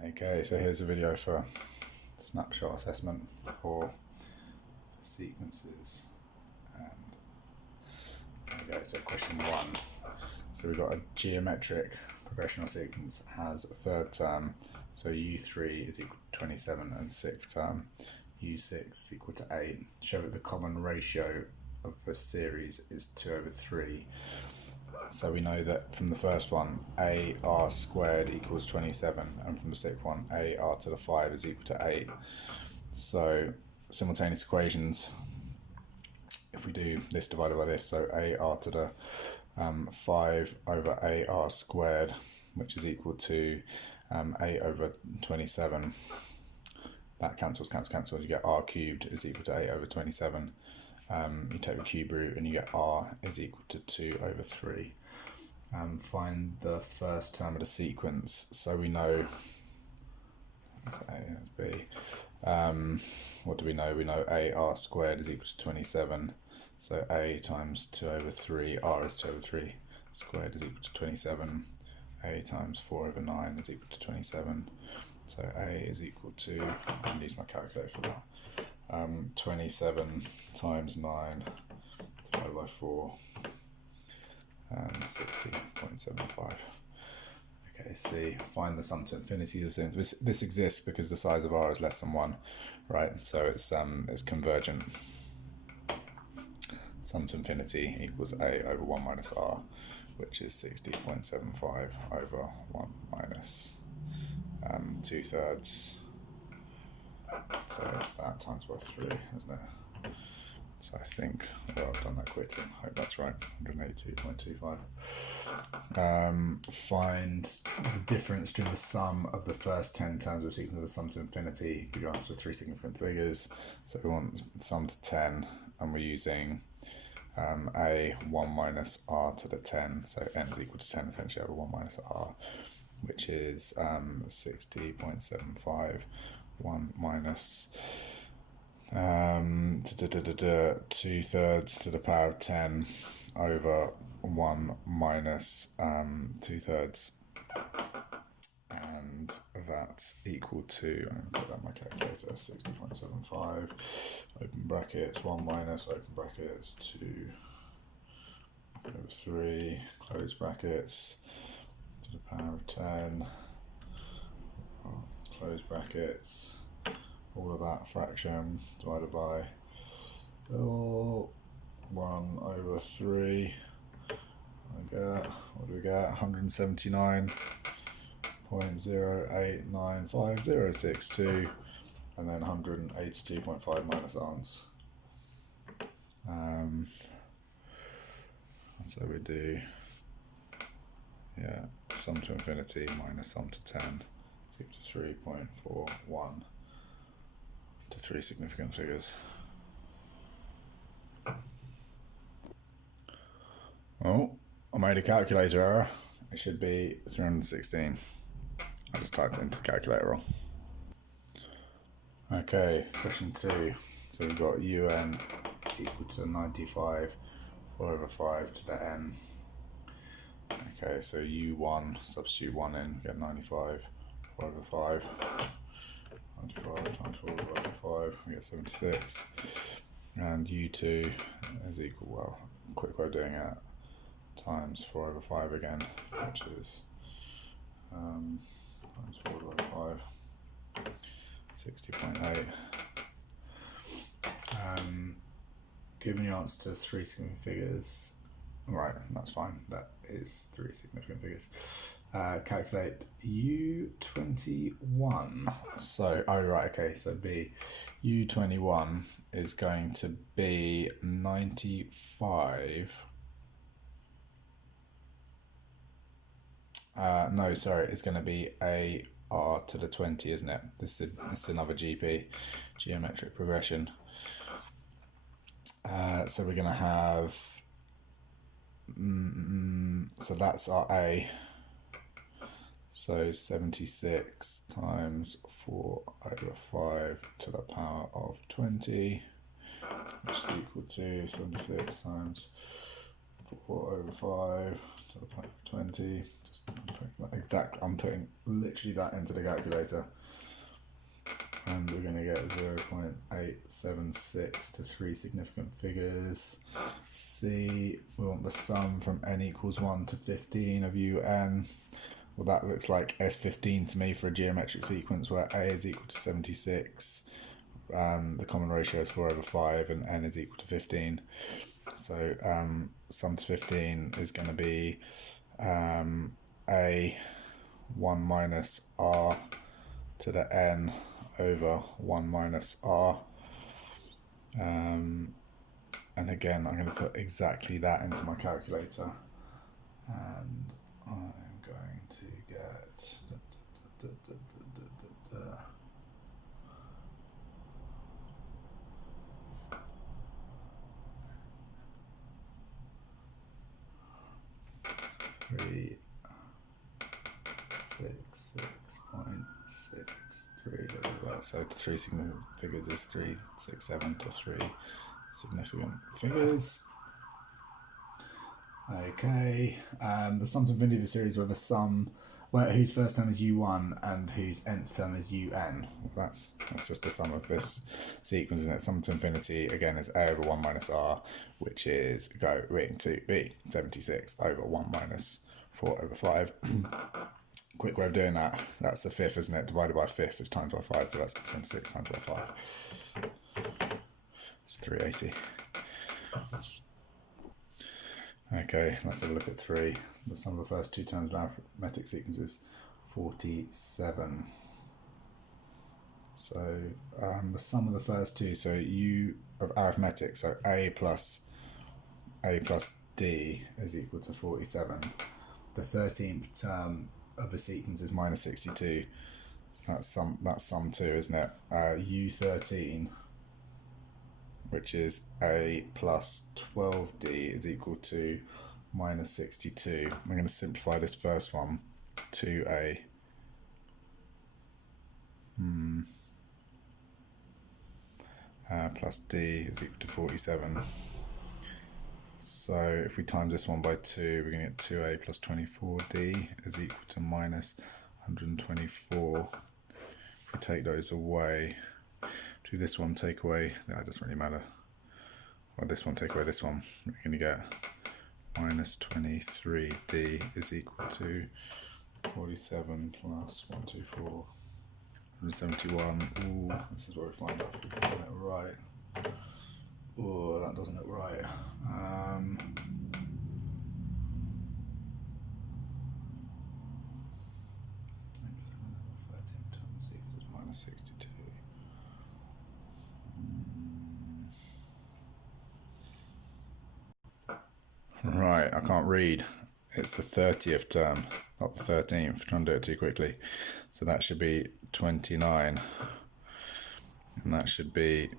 Okay, so here's a video for snapshot assessment for sequences. And there we go, so question 1. So we've got a geometric progressional sequence has a third term, so U3 is equal to 27, and sixth term, U6 is equal to 8. Show that the common ratio of the series is 2/3. So we know that from the first one, AR squared equals 27, and from the sixth one, AR to the 5 is equal to 8. So simultaneous equations, if we do this divided by this, so AR to the 5 over AR squared, which is equal to 8 over 27. That cancels, you get R cubed is equal to 8 over 27. You take the cube root and you get R is equal to 2/3. Find the first term of the sequence. So we know, let's B. What do we know? We know AR squared is equal to 27. So A times 2/3, R is 2/3, squared is equal to 27. A times 4/9 is equal to 27. So A is equal to, I'll use my calculator for that, 27 times 9 divided by 4, 60.75. Okay, C, find the sum to infinity. This exists because the size of R is less than 1, right? So it's convergent. Sum to infinity equals A over 1 minus R, which is 60.75 over 1 minus 2/3. So it's that times by 3, isn't it? So I think, well, I've done that quickly. I hope that's right. 182.25. Find the difference between the sum of the first 10 terms of the sequence of the sum to infinity. Give your answer 3 significant figures. So we want sum to 10, and we're using a 1 minus r to the 10. So n is equal to 10 essentially over 1 minus r, which is 60.75. 1 minus 2/3 to the power of 10 over 1 minus 2/3, and that's equal to, I'm going to put that in my calculator, 60.75, open brackets, 1 minus, open brackets, 2/3, close brackets, to the power of 10, close brackets, all of that fraction divided by 1/3. What do we get? 179.089562, and then 182.5 minus arms. So we do, sum to infinity minus sum to 10 is equal to 3.41 to 3 significant figures. Oh, I made a calculator error. It should be 316. I just typed it into the calculator wrong. Okay, question 2. So we've got UN equal to 95, 4/5 to the n. Okay, so U1, substitute 1 in, get 95, 4/5. 95 times 4/5, we get 76. And U2 is equal, well, quick way of doing it, times 4/5 again, which is times 4/5, 60.8. Given your answer to 3 significant figures, right, that's fine, that is 3 significant figures. Calculate U21. So, so B, U21 is going to be 95. It's going to be AR to the 20, isn't it? This is another GP, geometric progression. So we're going to have, so that's our A. So 76 times 4/5 to the power of 20, which is equal to 76 times 4 over 5 to the power of 20. Just I'm putting literally that into the calculator. And we're going to get 0.876 to 3 significant figures. C, we want the sum from n equals 1 to 15 of un. Well, that looks like S15 to me for a geometric sequence where a is equal to 76. The common ratio is 4 over 5 and n is equal to 15. So sum to 15 is going to be a 1 minus r to the n over 1 minus r. And again, I'm going to put exactly that into my calculator. And I'm going to get... 366.63. So 3 significant figures is 367 to 3 significant figures. Okay, the sums of infinity of the series where the sum, whose first term is u1 and whose nth term is un. That's just the sum of this sequence, isn't it? Sum to infinity again is a over 1 minus r, which is going to be 76 over 1 minus 4 over 5. Quick way of doing that, that's a fifth, isn't it? Divided by a fifth is times by 5, so that's 76 times by 5. It's 380. Okay, let's have a look at 3. The sum of the first 2 terms of arithmetic sequence is 47. So the sum of the first 2, so u of arithmetic, so a plus d is equal to 47. The 13th term of the sequence is minus 62. So that's sum 2, isn't it? U13, which is a plus 12d is equal to minus 62. I'm going to simplify this first one to a plus d is equal to 47. So if we times this one by 2, we're going to get 2a plus 24d is equal to minus 124. If we take those away, do this one take away, that doesn't really matter. Or this one take away this one, we're going to get minus 23d is equal to 47 plus 124, 171. Ooh, this is where we find out if we've done it right. Oh, that doesn't look right. Minus 62. Right, I can't read. It's the 30th term, not the 13th. Trying to do it too quickly. So that should be 29. And that should be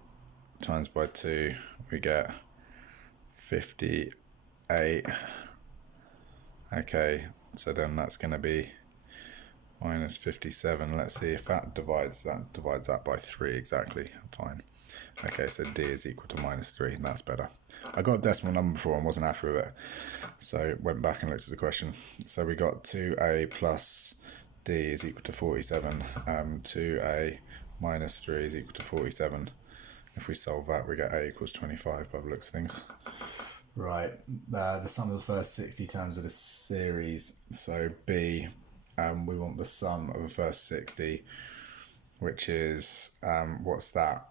times by 2. We get 58. Okay, so then that's going to be minus 57. Let's see if that divides that by 3 exactly. Fine. Okay, so d is equal to minus 3. That's better. I got a decimal number before and wasn't happy with it, so went back and looked at the question. So we got 2a plus d is equal to 47. 2a minus 3 is equal to 47. If we solve that, we get a equals 25 by the looks of things. Right, the sum of the first 60 terms of the series, so b, we want the sum of the first 60, which is, what's that?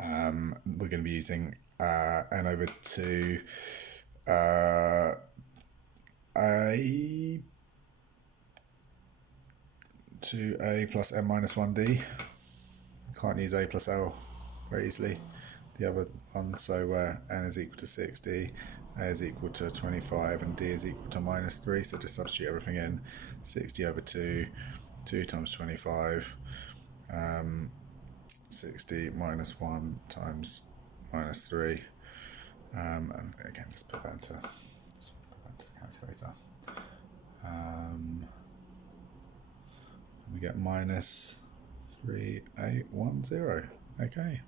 We're going to be using n over 2, a 2a plus n minus 1d. Can't use a plus l very easily. The other one, so where n is equal to 60, a is equal to 25, and d is equal to minus 3. So just substitute everything in. 60 over 2, 2 times 25, 60 minus 1 times minus 3. And again, let's put that into the calculator. We get minus 3810. Okay.